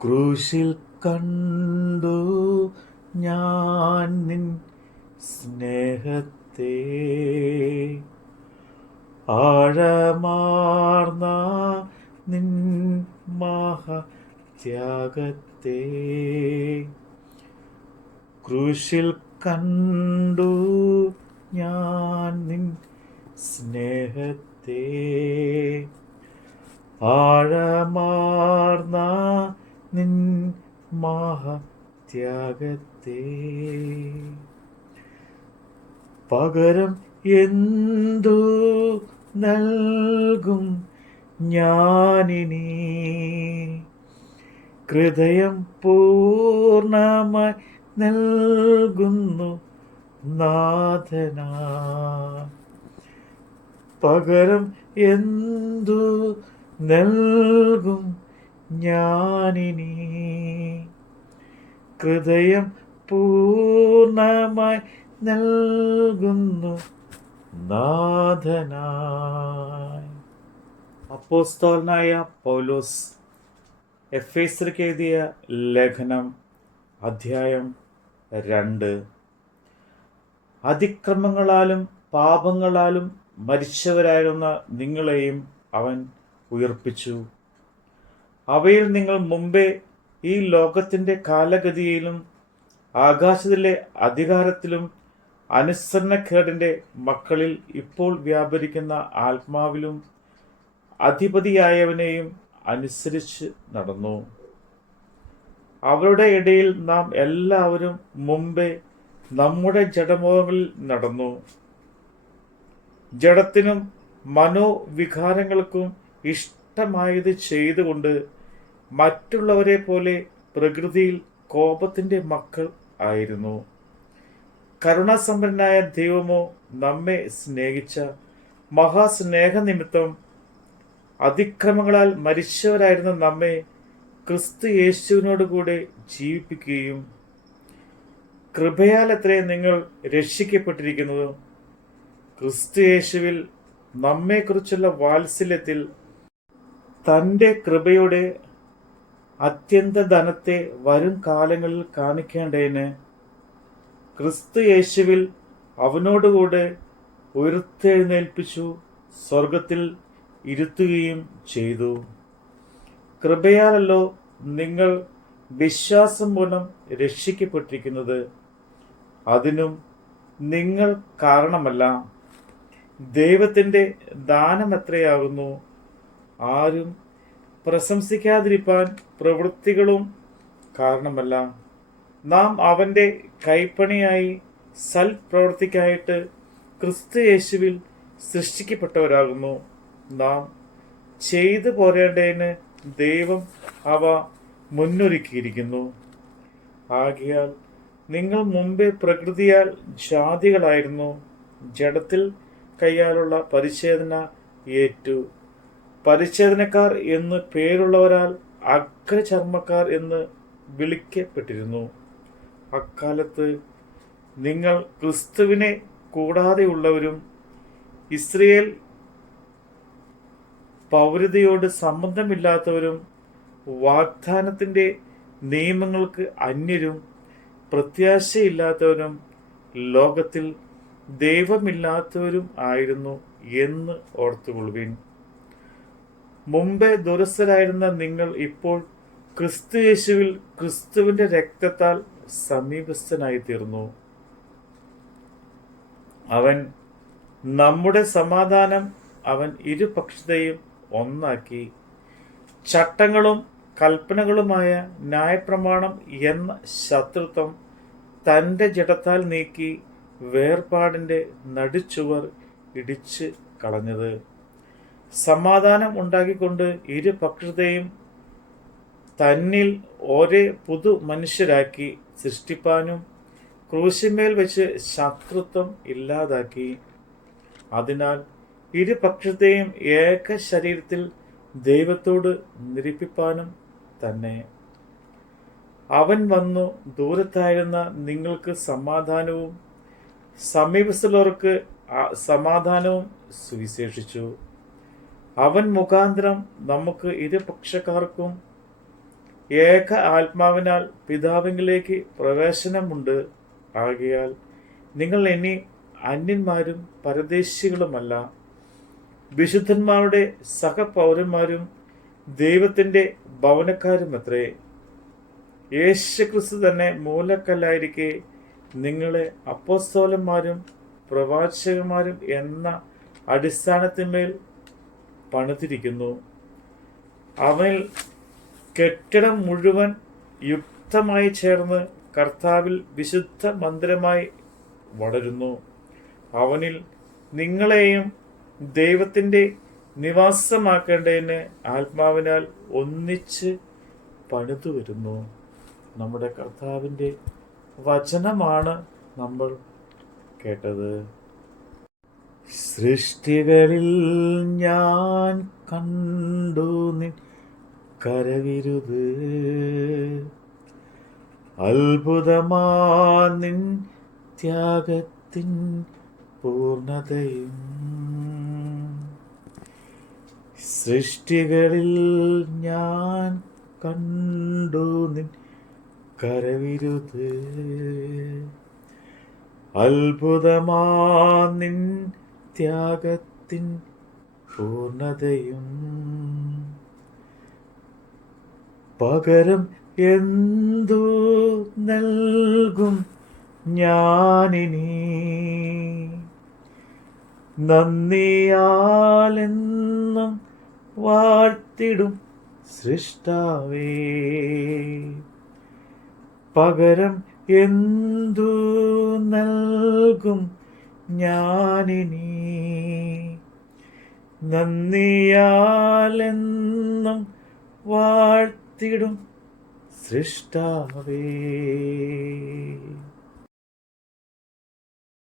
ക്രൂശിൽ കണ്ടു ഞാൻ നിൻ സ്നേഹത്തെ, ആഴമാർന്ന നിൻ മഹത്യാഗത്തെ. ക്രൂശിൽ കണ്ടു ഞാൻ നിൻ സ്നേഹത്തെ, ആഴമാർന്ന നിൻ മഹത്യാഗത്തെ. പകരം എന്തു നൽകും ഞാനിനി? ഹൃദയം പൂർണ്ണമായി നൽകുന്നു നാഥനാ. പകരം എന്തു നൽകും ഞാനിനി? ഹൃദയം പൂർണ്ണമായി നൽകുന്നു നാഥനായി. അപ്പോസ്തലനായ പൗലോസ് എഫേസ്യർക്ക് എഴുതിയ ലേഖനം അധ്യായം 2. അതിക്രമങ്ങളാലും പാപങ്ങളാലും മരിച്ചവരായിരുന്ന നിങ്ങളെയും അവൻ ഉയർപ്പിച്ചു. അവയിൽ നിങ്ങൾ മുമ്പേ ഈ ലോകത്തിൻ്റെ കാലഗതിയിലും ആകാശത്തിലെ അധികാരത്തിലും അനുസരണക്കേടിൻ്റെ മക്കളിൽ ഇപ്പോൾ വ്യാപരിക്കുന്ന ആത്മാവിലും അധിപതിയായവനെയും അനുസരിച്ച് നടന്നു. അവരുടെ ഇടയിൽ നാം എല്ലാവരും മുമ്പേ നമ്മുടെ ജഡമോഹങ്ങളിൽ നടന്നു. ജഡത്തിനും മനോവികാരങ്ങൾക്കും ഇഷ്ടമായത് ചെയ്തുകൊണ്ട് മറ്റുള്ളവരെ പോലെ പ്രകൃതിയിൽ കോപത്തിൻ്റെ മക്കൾ ആയിരുന്നു. കരുണാസമ്പന്നനായ ദൈവമോ നമ്മെ സ്നേഹിച്ച മഹാസ്നേഹനിമിത്തം അതിക്രമങ്ങളാൽ മരിച്ചവരായിരുന്ന നമ്മെ ക്രിസ്തു യേശുവിനോട് കൂടെ ജീവിപ്പിക്കുകയും കൃപയാലത്രേ നിങ്ങൾ രക്ഷിക്കപ്പെട്ടിരിക്കുന്നത്. ക്രിസ്തു യേശുവിൽ നമ്മെക്കുറിച്ചുള്ള വാത്സല്യത്തിൽ തൻ്റെ കൃപയുടെ അത്യന്ത ധനത്തെ വരും കാലങ്ങളിൽ കാണിക്കേണ്ടതിന് ക്രിസ്തു യേശുവിൽ അവനോടുകൂടെ ഉയർത്തെഴുന്നേൽപ്പിച്ചു സ്വർഗത്തിൽ ഇരുത്തുകയും ചെയ്തു. കൃപയാലല്ലോ നിങ്ങൾ വിശ്വാസം മൂലം രക്ഷിക്കപ്പെട്ടിരിക്കുന്നത്. അതിനും നിങ്ങൾ കാരണമല്ല, ദൈവത്തിൻ്റെ ദാനം എത്രയാകുന്നു. ആരും പ്രശംസിക്കാതിരിപ്പാൻ പ്രവൃത്തികളും കാരണമല്ല. നാം അവൻ്റെ കൈപ്പണിയായി സൽപ്രവൃത്തിക്കായിട്ട് ക്രിസ്തു യേശുവിൽ സൃഷ്ടിക്കപ്പെട്ടവരാകുന്നു. നാം ചെയ്തു പോരേണ്ടതിന് ദൈവം അവ മുന്നൊരുക്കിയിരിക്കുന്നു. ആകയാൽ നിങ്ങൾ മുമ്പേ പ്രകൃതിയാൽ ജാതികളായിരുന്നു. ജഡത്തിൽ കയ്യാലുള്ള പരിച്ഛേദന ഏറ്റു. പരിച്ഛേദനക്കാർ എന്ന് പേരുള്ളവരാൽ അഗ്രചർമ്മക്കാർ എന്ന് വിളിക്കപ്പെട്ടിരുന്നു. അക്കാലത്ത് നിങ്ങൾ ക്രിസ്തുവിനെ കൂടാതെയുള്ളവരും ഇസ്രയേൽ പൗരതയോട് സംബന്ധമില്ലാത്തവരും വാഗ്ദാനത്തിൻ്റെ നിയമങ്ങൾക്ക് അന്യരും പ്രത്യാശയില്ലാത്തവരും ലോകത്തിൽ ദൈവമില്ലാത്തവരും ആയിരുന്നു എന്ന് ഓർത്തുകൊള്ളുവിൻ. മുമ്പേ ദുരസ്ഥരായിരുന്ന നിങ്ങൾ ഇപ്പോൾ ക്രിസ്തു യേശുവിൽ ക്രിസ്തുവിൻ്റെ രക്തത്താൽ സമീപസ്ഥനായി തീർന്നു. അവൻ നമ്മുടെ സമാധാനം. അവൻ ഇരുപക്ഷത്തെയും ഒന്നാക്കി ചട്ടങ്ങളും കൽപ്പനകളുമായ ന്യായപ്രമാണം എന്ന ശത്രുത്വം തൻ്റെ ജഡത്താൽ നീക്കി വേർപാടിൻ്റെ നടുച്ചുവർ ഇടിച്ച് കളഞ്ഞത്. സമാധാനം ഉണ്ടാക്കിക്കൊണ്ട് ഇരുപക്ഷത്തെയും തന്നിൽ ഒരേ പുതു മനുഷ്യരാക്കി സൃഷ്ടിപ്പാനും ക്രൂശിന്മേൽ വെച്ച് ശത്രുത്വം ഇല്ലാതാക്കി. അതിനാൽ ഇരുപക്ഷത്തെയും ഏക ശരീരത്തിൽ ദൈവത്തോട് നിരപ്പിപ്പാനും തന്നെ. അവൻ വന്നു ദൂരത്തായിരുന്ന നിങ്ങൾക്ക് സമാധാനവും സമീപസ്ഥുള്ളവർക്ക് സമാധാനവും സുവിശേഷിച്ചു. അവൻ മുഖാന്തരം നമുക്ക് ഇരുപക്ഷക്കാർക്കും ഏക ആത്മാവിനാൽ പിതാവിങ്കിലേക്ക് പ്രവേശനമുണ്ട്. ആകയാൽ നിങ്ങൾ ഇനി അന്യന്മാരും പരദേശികളുമല്ല, വിശുദ്ധന്മാരുടെ സഹപൗരന്മാരും ദൈവത്തിൻ്റെ ഭവനക്കാരുമത്രേ. യേശുക്രിസ്തു തന്നെ മൂലക്കല്ലായിരിക്കെ നിങ്ങളെ അപ്പോസ്തലന്മാരും പ്രവാചകന്മാരും എന്ന അടിസ്ഥാനത്തിന്മേൽ പണിതിരിക്കുന്നു. അവനിൽ കെട്ടിടം മുഴുവൻ യുക്തമായി ചേർന്ന് കർത്താവിൽ വിശുദ്ധ മന്ദിരമായി വളരുന്നു. അവനിൽ നിങ്ങളെയും ദൈവത്തിൻ്റെ നിവാസമാക്കേണ്ടതിന് ആത്മാവിനാൽ ഒന്നിച്ച് പണിതു വരുന്നു. നമ്മുടെ കർത്താവിൻ്റെ വചനമാണ് നമ്മൾ കേട്ടത്. സൃഷ്ടികളിൽ ഞാൻ കണ്ടു നിൻ കരവിരുത്, അത്ഭുതമാ നിൻ ത്യാഗത്തിൻ പൂർണ്ണതയും. സൃഷ്ടികളിൽ ഞാൻ കണ്ടു നിൻ കരവിരുത്, അത്ഭുതമാ നിൻ ത്യാഗത്തിൻ പൂർണ്ണതയും. പകരം എന്തു നൽകും ഞാനിനി, നന്ദിയാലെന്നും വാഴ്ത്തിടും സൃഷ്ടാവേ. പകരം എന്തു നൽകും ഞാനിനി, നന്ദിയാലെന്നും വാഴ്ത്തിടും സൃഷ്ടാവേ.